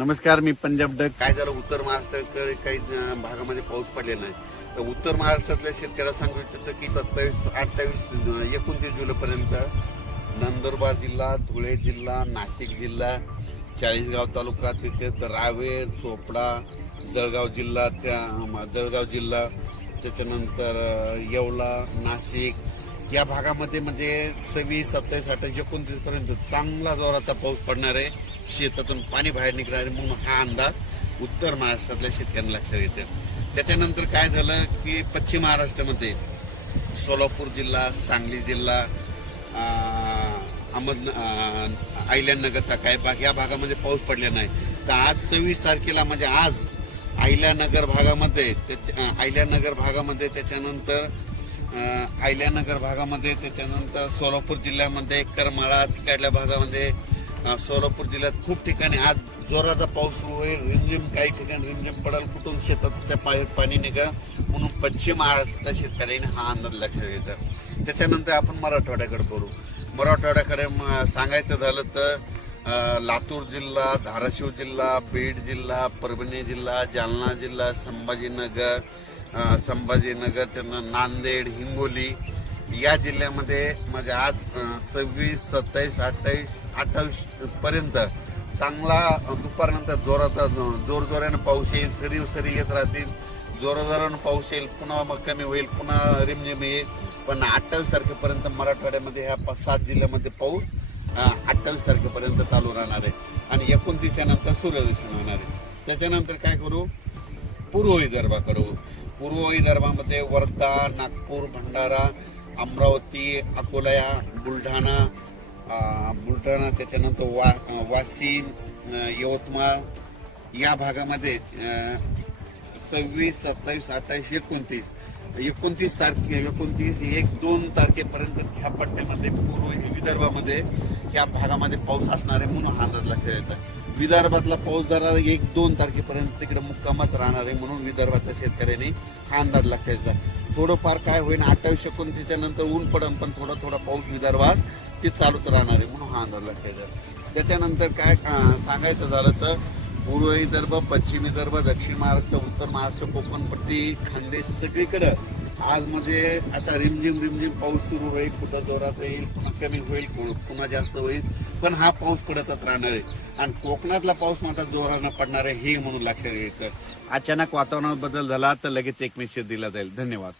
नमस्कार मी पंजाब डग काय झालं? उत्तर महाराष्ट्राकडे काही भागामध्ये पाऊस पडलेला नाही. तर उत्तर महाराष्ट्रातल्या शेतकऱ्याला सांगू इच्छितो की सत्तावीस अठ्ठावीस एकोणतीस जुलैपर्यंत नंदुरबार जिल्हा धुळे जिल्हा नाशिक जिल्हा चाळीसगाव तालुका तिथे तर रावेर चोपडा जळगाव जिल्हा त्या जळगाव जिल्हा त्याच्यानंतर येवला नाशिक या भागामध्ये म्हणजे सव्वीस सत्तावीस अठ्ठावीस एकोणतीस पर्यंत चांगला जोराचा पाऊस पडणार आहे. शेतातून पाणी बाहेर निघणार आहे म्हणून हा अंदाज उत्तर महाराष्ट्रातल्या शेतकऱ्यांना लक्षात येते त्याच्यानंतर काय झालं की पश्चिम महाराष्ट्रामध्ये सोलापूर जिल्हा सांगली जिल्हा अहमद अं, अहिल्यानगरचा काही भाग या भागामध्ये पाऊस पडला नाही. तर आज सव्वीस तारखेला म्हणजे आज अहिल्यानगर भागामध्ये त्याच्या- अहिल्यानगर भागामध्ये त्याच्यानंतर आयल्यानगर अहिल्यानगर भागामध्ये त्याच्यानंतर सोलापूर जिल्ह्यामध्ये करमाळा तिकडल्या भागामध्ये सोलापूर जिल्ह्यात खूप ठिकाणी आज जोराचा पाऊस सुरू होईल रिमझिम काही ठिकाणी रिमझिम पडेल कुठून शेतातल्या पाय पाणी निघा. म्हणून पश्चिम महाराष्ट्रातल्या शेतकऱ्यांनी हा अंदाज लक्षात घ्यायचा त्याच्यानंतर आपण मराठवाड्याकडे बोलू मराठवाड्याकडे सांगायचं झालं तर लातूर जिल्हा धाराशिव जिल्हा बीड जिल्हा परभणी जिल्हा जालना जिल्हा संभाजीनगर संभाजीनगर त्यानं नांदेड हिंगोली या जिल्ह्यामध्ये म्हणजे आज सव्वीस सत्तावीस अठ्ठावीस अठ्ठावीस पर्यंत चांगला दुपारनंतर जोराचा जोरजोराने पाऊस येईल सरीव सरी येत राहतील. जोराजोरानं पाऊस येईल पुन्हा मग कमी होईल पुन्हा रिमझिम येईल. पण अठ्ठावीस तारखेपर्यंत मराठवाड्यामध्ये ह्या पाच सात जिल्ह्यामध्ये पाऊस अठ्ठावीस तारखेपर्यंत चालू राहणार आहे. आणि एकोणतीसच्या नंतर सूर्यदर्शन होणार आहे. त्याच्यानंतर काय करू? पूर्व विदर्भाकडे पूर्व विदर्भामध्ये वर्धा नागपूर भंडारा अमरावती अकोला बुलढाणा बुलढाणा त्याच्यानंतर वा वाशिम यवतमाळ या भागामध्ये सव्वीस सत्तावीस अठ्ठावीस एकोणतीस. एकोणतीस तारखे एकोणतीस एक दोन तारखेपर्यंत ह्या पट्ट्यामध्ये पूर्व विदर्भामध्ये या भागामध्ये पाऊस असणार आहे म्हणून हा अंदाज लक्षात येतात विदर्भातला पाऊस जरा एक दोन तारखेपर्यंत तिकडे मुक्कामात राहणार आहे म्हणून विदर्भातल्या शेतकऱ्यांनी हा अंदाज लक्षात थोडंफार काय होईल अठ्ठावीस एकोणतीसच्या नंतर ऊन पडन पण थोडा थोडा पाऊस विदर्भात ते चालूच राहणार आहे म्हणून हा अंदाज लक्षात त्याच्यानंतर काय सांगायचं झालं तर पूर्व विदर्भ पश्चिम विदर्भ दक्षिण महाराष्ट्र उत्तर महाराष्ट्र कोकणपट्टी खानदेश सगळीकडं आज मध्ये असा रिमझिम रिमझिम पाऊस सुरू होईल कुठं जोरात येईल पुन्हा कमी होईल पुन्हा जास्त होईल. पण हा पाऊस पडतच राहणार आहे. आणि कोकणातला पाऊस मात्र जोरानं पडणार आहे हे म्हणून लक्षात घ्यायचं अचानक वातावरणात बदल झाला तर लगेच एक मेसेज दिला जाईल. धन्यवाद.